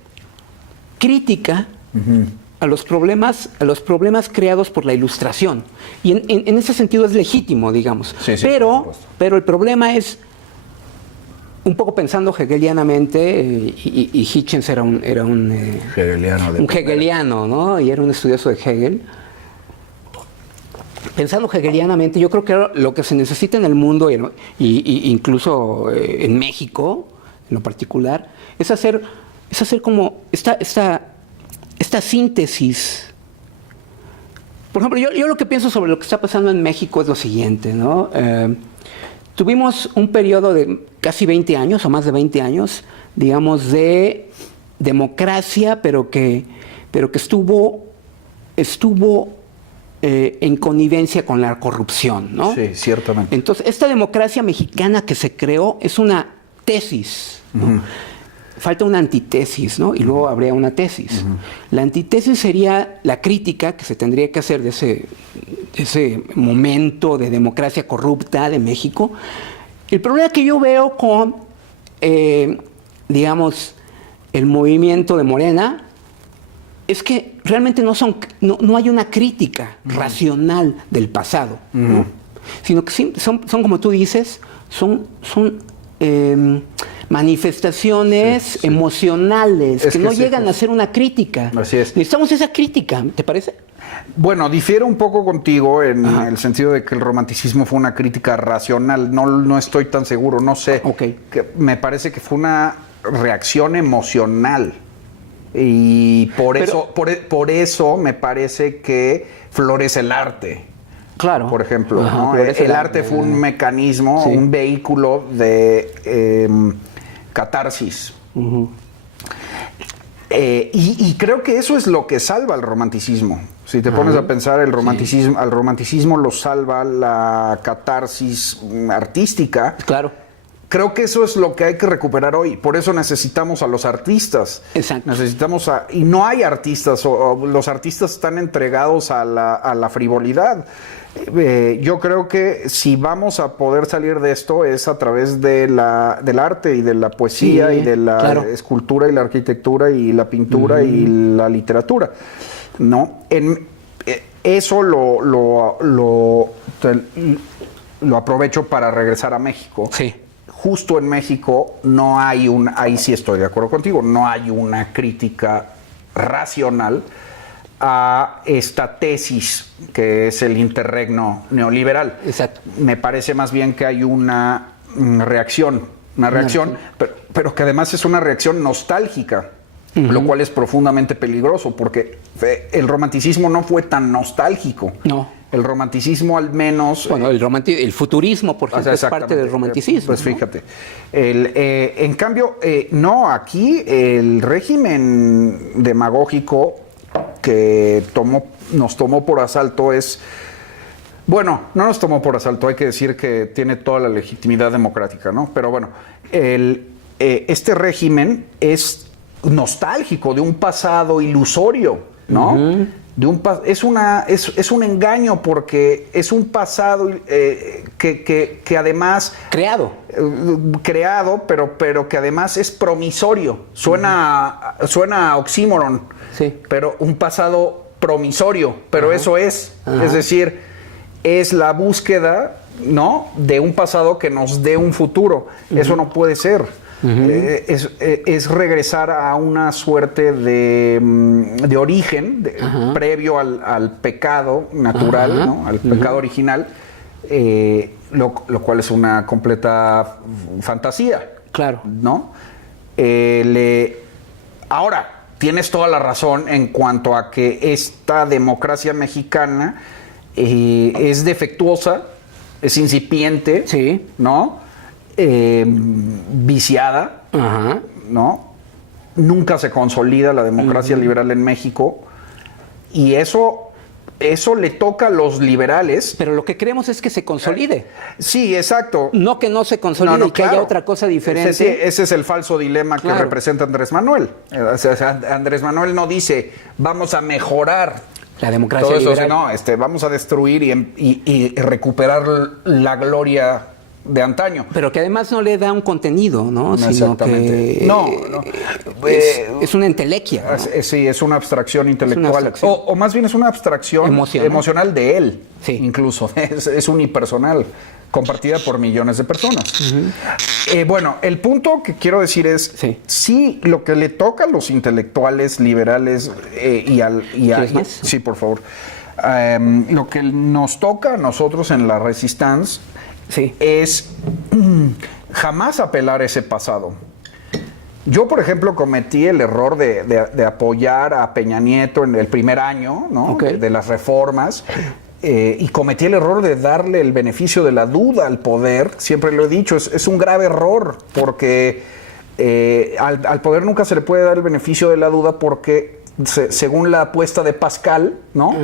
crítica a los problemas creados por la ilustración. Y en ese sentido es legítimo, digamos. Sí, pero el problema es, un poco pensando hegelianamente, y Hitchens era un hegeliano, ¿no? Y era un estudioso de Hegel. pensando hegelianamente, yo creo que lo que se necesita en el mundo y incluso en México, en lo particular, es hacer como esta síntesis. Por ejemplo, yo lo que pienso sobre lo que está pasando en México es lo siguiente, ¿no? Tuvimos un periodo de casi 20 años, o más de 20 años, digamos, de democracia, pero que estuvo en connivencia con la corrupción, ¿no? Sí, ciertamente. Entonces, esta democracia mexicana que se creó es una tesis, ¿no? Falta una antitesis, ¿no? Y luego habría una tesis. La antitesis sería la crítica que se tendría que hacer de ese momento de democracia corrupta de México. El problema que yo veo con, digamos, el movimiento de Morena es que realmente no hay una crítica racional del pasado, ¿no? Sino que son como tú dices, son manifestaciones emocionales que no llegan a ser una crítica. Así es. Necesitamos esa crítica, ¿te parece? Bueno, difiero un poco contigo en el sentido de que el romanticismo fue una crítica racional. No estoy tan seguro, no sé. Que me parece que fue una reacción emocional. Y por eso me parece que florece el arte. Claro. Por ejemplo, ¿no? El arte fue un mecanismo, un vehículo de catarsis. Y creo que eso es lo que salva al romanticismo. Si te pones a pensar, al romanticismo lo salva la catarsis artística. Claro. Creo que eso es lo que hay que recuperar hoy. Por eso necesitamos a los artistas. Exacto. Y no hay artistas, o los artistas están entregados a la frivolidad. Yo creo que si vamos a poder salir de esto es a través del arte y de la poesía y de la escultura y la arquitectura y la pintura y la literatura, ¿no? Eso lo aprovecho para regresar a México. Sí. Justo en México no hay ahí sí estoy de acuerdo contigo, no hay una crítica racional a esta tesis que es el interregno neoliberal. Exacto. Me parece más bien que hay una reacción, pero que además es una reacción nostálgica, lo cual es profundamente peligroso, porque el romanticismo no fue tan nostálgico. No. El romanticismo al menos... Bueno, el futurismo, por ejemplo, es parte del romanticismo. Pues fíjate. En cambio, no, aquí el régimen demagógico que nos tomó por asalto es... Bueno, no nos tomó por asalto, hay que decir que tiene toda la legitimidad democrática, ¿no? Pero bueno, este régimen es nostálgico de un pasado ilusorio, ¿no? Es un engaño porque es un pasado que además... Creado, pero que además es promisorio. Suena a oxímoron, pero un pasado promisorio, pero eso es. Es decir, es la búsqueda, ¿no?, de un pasado que nos dé un futuro. Eso no puede ser. Es regresar a una suerte de origen previo al pecado natural, ¿no?, al pecado original, lo cual es una completa fantasía. Claro. ¿No? Ahora, tienes toda la razón en cuanto a que esta democracia mexicana es defectuosa, es incipiente, ¿no? Viciada, ¿no? Nunca se consolida la democracia liberal en México, y eso le toca a los liberales. Pero lo que queremos es que se consolide. Sí, exacto. No que no se consolide y que haya otra cosa diferente. Ese es el falso dilema que representa Andrés Manuel. O sea, Andrés Manuel no dice, vamos a mejorar la democracia todo eso, liberal. No, vamos a destruir y recuperar la gloria de antaño. Pero que además no le da un contenido, ¿no? Sino que es una entelequia, ¿no? Sí, es una abstracción intelectual. O más bien es una abstracción emocional de él, incluso. Es unipersonal, compartida por millones de personas. Bueno, el punto que quiero decir es, sí, lo que le toca a los intelectuales liberales ¿Quieres más? Sí, por favor. lo que nos toca a nosotros en la Resistance Sí. es jamás apelar a ese pasado. Yo, por ejemplo, cometí el error de apoyar a Peña Nieto en el primer año, ¿no? Ok. de las reformas, y cometí el error de darle el beneficio de la duda al poder. Siempre lo he dicho, es un grave error, porque al poder nunca se le puede dar el beneficio de la duda, porque según la apuesta de Pascal, ¿no?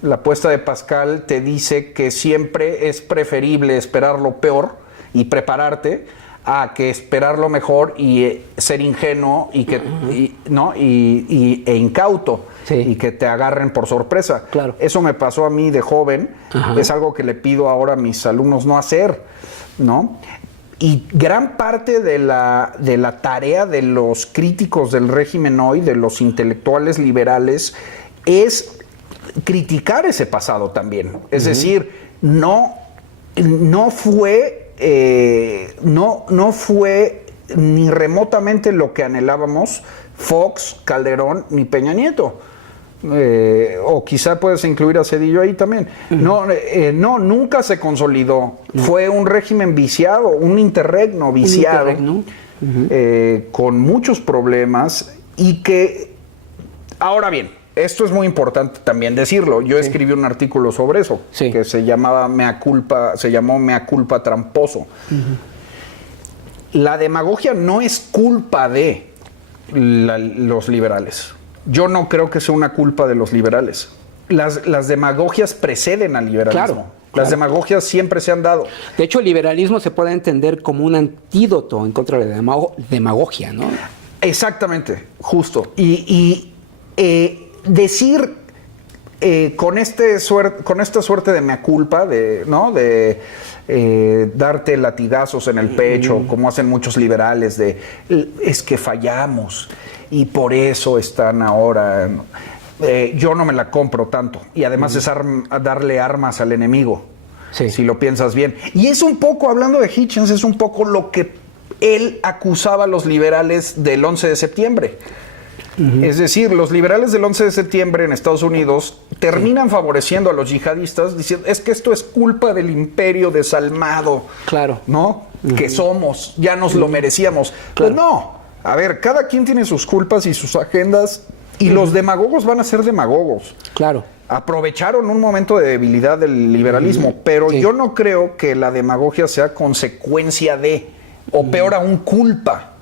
La apuesta de Pascal te dice que siempre es preferible esperar lo peor y prepararte a que esperar lo mejor y ser ingenuo y que ¿no? e incauto, Sí. y que te agarren por sorpresa. Claro. Eso me pasó a mí de joven. Es algo que le pido ahora a mis alumnos no hacer, ¿no? Y gran parte de la tarea de los críticos del régimen hoy, de los intelectuales liberales, es criticar ese pasado también. Es decir, no fue ni remotamente lo que anhelábamos Fox, Calderón ni Peña Nieto. O quizá puedes incluir a Zedillo ahí también. No, nunca se consolidó. Fue un régimen viciado, un interregno viciado, con muchos problemas, y que, ahora bien, esto es muy importante también decirlo. Yo escribí un artículo sobre eso, que se llamó Mea Culpa Tramposo. La demagogia no es culpa de los liberales. Yo no creo que sea una culpa de los liberales. Las demagogias preceden al liberalismo. Claro. Las demagogias siempre se han dado. De hecho, el liberalismo se puede entender como un antídoto en contra de la demagogia, ¿no? Exactamente, justo. Y decir con esta suerte de mea culpa, ¿no? De darte latigazos en el pecho, como hacen muchos liberales, es que fallamos y por eso están ahora. Yo no me la compro tanto. Y además es darle armas al enemigo, si lo piensas bien. Y es un poco, hablando de Hitchens, es un poco lo que él acusaba a los liberales del 11 de septiembre. Es decir, los liberales del 11 de septiembre en Estados Unidos terminan favoreciendo a los yihadistas, diciendo, es que esto es culpa del imperio desalmado, ¿no? Que somos, ya nos lo merecíamos. Pues no, a ver, cada quien tiene sus culpas y sus agendas, y los demagogos van a ser demagogos. Aprovecharon un momento de debilidad del liberalismo, pero yo no creo que la demagogia sea consecuencia de, o peor aún, culpa,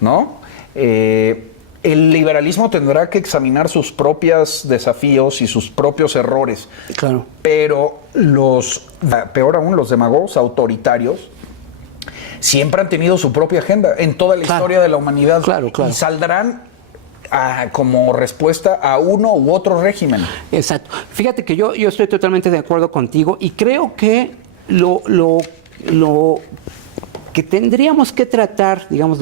¿no? El liberalismo tendrá que examinar sus propios desafíos y sus propios errores. Pero peor aún, los demagogos autoritarios siempre han tenido su propia agenda en toda la historia de la humanidad. Y saldrán como respuesta a uno u otro régimen. Exacto. Fíjate que yo estoy totalmente de acuerdo contigo, y creo que lo que tendríamos que tratar, digamos,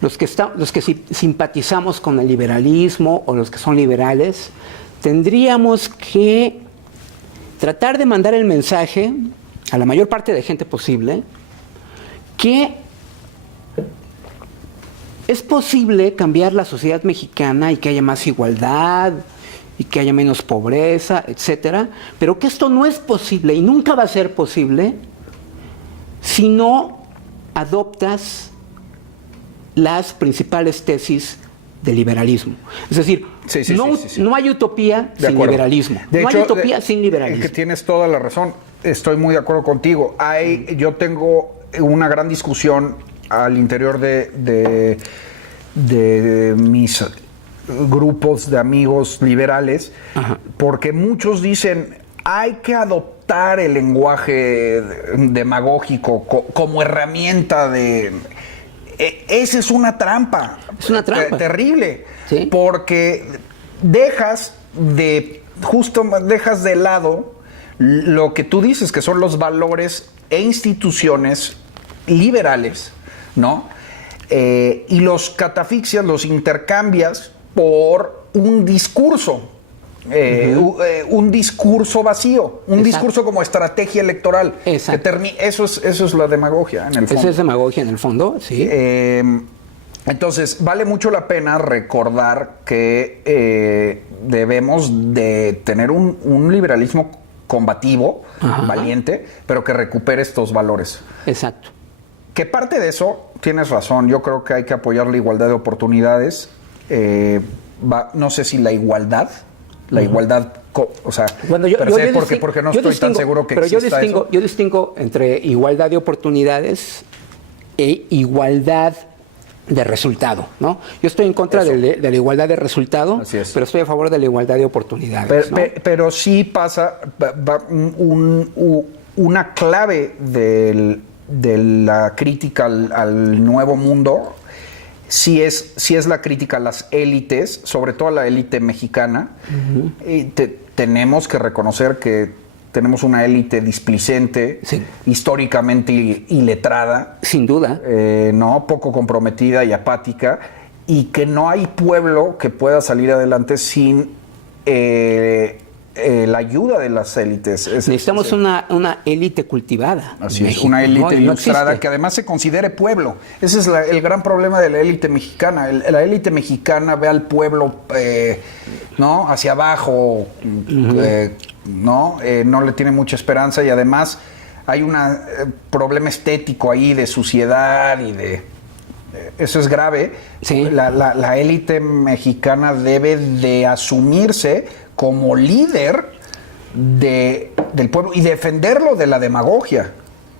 los que simpatizamos con el liberalismo o los que son liberales, tendríamos que tratar de mandar el mensaje a la mayor parte de gente posible que es posible cambiar la sociedad mexicana y que haya más igualdad y que haya menos pobreza, etcétera, pero que esto no es posible y nunca va a ser posible si no adoptas las principales tesis del liberalismo. Es decir, no hay utopía sin liberalismo. No hay utopía sin liberalismo. Que tienes toda la razón. Estoy muy de acuerdo contigo. Yo tengo una gran discusión al interior de mis grupos de amigos liberales, porque muchos dicen, hay que adoptar el lenguaje demagógico como herramienta de... Esa es una trampa. Es una trampa. Terrible. Porque dejas de lado lo que tú dices, que son los valores e instituciones liberales, ¿no? Y los catafixias, los intercambias por un discurso. Un discurso vacío, un discurso como estrategia electoral. Eso es la demagogia, en el fondo. Eso es demagogia, en el fondo, sí. Entonces, vale mucho la pena recordar que debemos de tener un liberalismo combativo, valiente, pero que recupere estos valores. Exacto. Que parte de eso, tienes razón, yo creo que hay que apoyar la igualdad de oportunidades. No sé si la igualdad, o sea, porque no estoy tan seguro que exista eso. Yo distingo entre igualdad de oportunidades e igualdad de resultado, ¿no? Yo estoy en contra de la igualdad de resultado, pero estoy a favor de la igualdad de oportunidades. Pero sí pasa una clave de la crítica al nuevo mundo, sí es la crítica a las élites, sobre todo a la élite mexicana. Tenemos que reconocer que tenemos una élite displicente, históricamente iletrada. Sin duda. No, poco comprometida y apática, y que no hay pueblo que pueda salir adelante sin la ayuda de las élites. Necesitamos una élite cultivada. Así es, una élite ilustrada que además se considere pueblo. Ese es el gran problema de la élite mexicana. La élite mexicana ve al pueblo ¿no? hacia abajo, no le tiene mucha esperanza, y además hay un problema estético ahí de suciedad y de... Eso es grave. Sí. La élite mexicana debe de asumirse como líder del pueblo y defenderlo de la demagogia.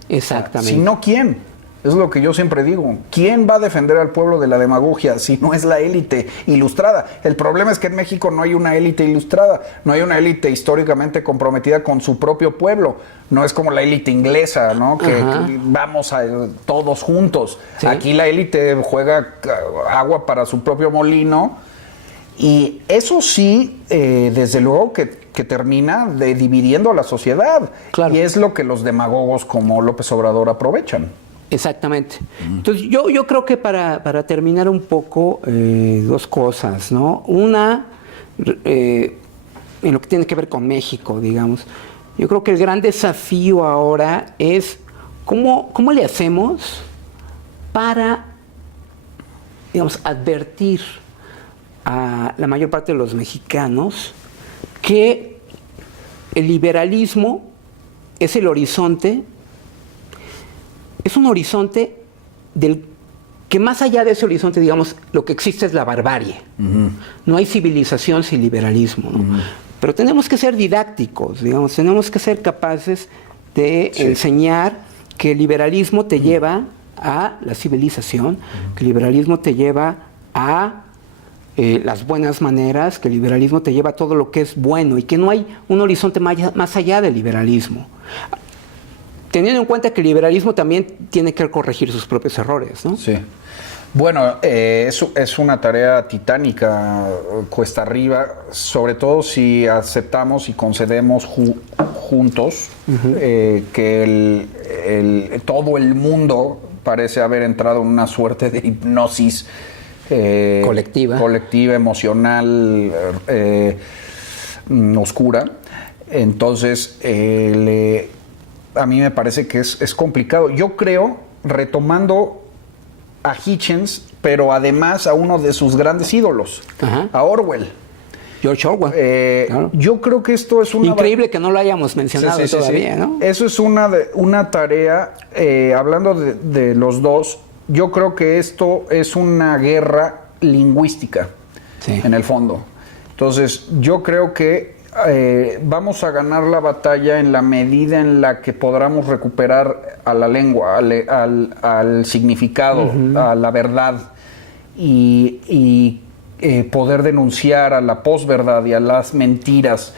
Exactamente. Si no, ¿quién? Es lo que yo siempre digo. ¿Quién va a defender al pueblo de la demagogia si no es la élite ilustrada? El problema es que en México no hay una élite ilustrada, no hay una élite históricamente comprometida con su propio pueblo. No es como la élite inglesa, ¿no? Que vamos todos juntos. Sí. Aquí la élite juega agua para su propio molino, y eso sí, desde luego que termina dividiendo a la sociedad. Claro. Y es lo que los demagogos como López Obrador aprovechan. Exactamente. Entonces, yo creo que para terminar un poco, dos cosas, ¿no? Una, en lo que tiene que ver con México, digamos. Yo creo que el gran desafío ahora es cómo le hacemos para, digamos, advertir a la mayor parte de los mexicanos que el liberalismo es el horizonte. Es un horizonte del que más allá de ese horizonte, digamos, lo que existe es la barbarie. No hay civilización sin liberalismo, ¿no? Pero tenemos que ser didácticos, digamos, tenemos que ser capaces de enseñar que el liberalismo te lleva a la civilización, que el liberalismo te lleva a las buenas maneras, que el liberalismo te lleva a todo lo que es bueno y que no hay un horizonte más allá del liberalismo. Teniendo en cuenta que el liberalismo también tiene que corregir sus propios errores, ¿no? Sí. Bueno, es una tarea titánica, cuesta arriba, sobre todo si aceptamos y concedemos juntos que todo el mundo parece haber entrado en una suerte de hipnosis colectiva, emocional, oscura. Entonces, a mí me parece que es complicado. Yo creo, retomando a Hitchens, pero además a uno de sus grandes ídolos, a Orwell. George Orwell. Claro. Yo creo que esto es una... Increíble que no lo hayamos mencionado todavía, ¿no? Eso es una tarea, hablando de los dos, yo creo que esto es una guerra lingüística, en el fondo. Entonces, yo creo que vamos a ganar la batalla en la medida en la que podamos recuperar a la lengua, al significado, a la verdad, y poder denunciar a la posverdad y a las mentiras,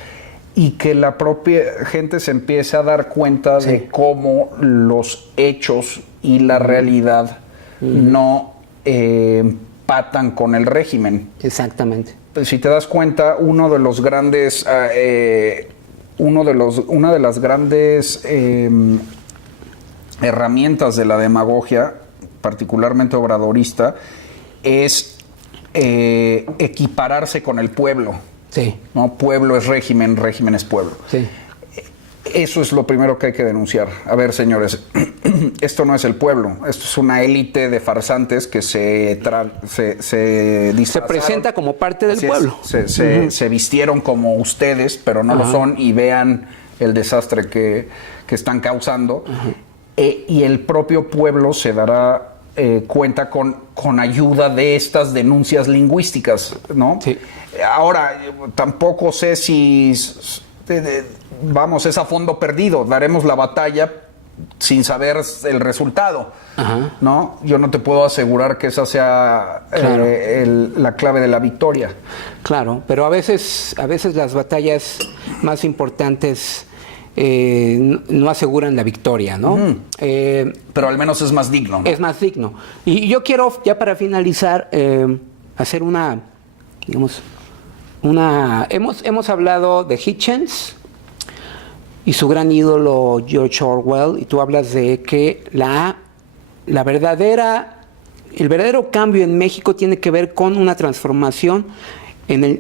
y que la propia gente se empiece a dar cuenta de cómo los hechos y la realidad no empatan con el régimen. Exactamente. Si te das cuenta, una de las grandes herramientas de la demagogia, particularmente obradorista, es equipararse con el pueblo. Sí. ¿No? Pueblo es régimen, régimen es pueblo. Sí. Eso es lo primero que hay que denunciar. A ver, señores, esto no es el pueblo, esto es una élite de farsantes que se presenta como parte del pueblo. Se vistieron como ustedes, pero no lo son, y vean el desastre que están causando. Y el propio pueblo se dará cuenta con ayuda de estas denuncias lingüísticas, ¿no? Sí. Ahora, tampoco sé si... vamos, es a fondo perdido, daremos la batalla sin saber el resultado, ¿no? Yo no te puedo asegurar que esa sea la clave de la victoria. Claro, pero a veces las batallas más importantes no aseguran la victoria, ¿no? Pero al menos es más digno, ¿no? Es más digno. Y yo quiero, ya para finalizar, hacer hemos hablado de Hitchens y su gran ídolo George Orwell, y tú hablas de que el verdadero cambio en México tiene que ver con una transformación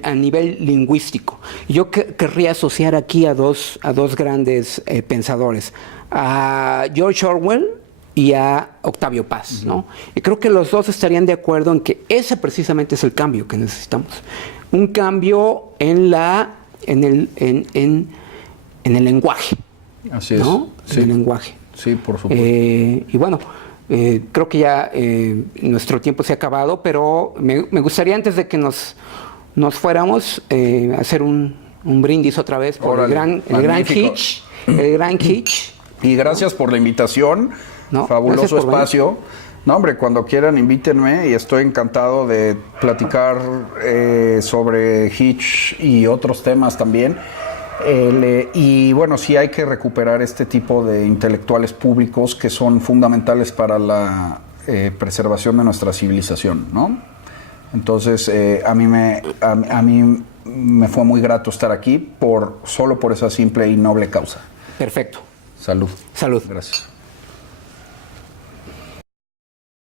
a nivel lingüístico. Yo querría asociar aquí a dos grandes pensadores, a George Orwell y a Octavio Paz, ¿no? Y creo que los dos estarían de acuerdo en que ese precisamente es el cambio que necesitamos. Un cambio en el lenguaje. Así es. ¿No? Sí. En el lenguaje. Sí, por supuesto. Y bueno, creo que ya nuestro tiempo se ha acabado, pero me gustaría, antes de que nos fuéramos, hacer un brindis otra vez por el gran Hitch. El gran Hitch. Y gracias por la invitación. No, fabuloso espacio. No, hombre, cuando quieran invítenme y estoy encantado de platicar sobre Hitch y otros temas también. Y bueno, sí hay que recuperar este tipo de intelectuales públicos que son fundamentales para la preservación de nuestra civilización, ¿no? Entonces, a mí me fue muy grato estar aquí solo por esa simple y noble causa. Perfecto. Salud. Salud. Gracias.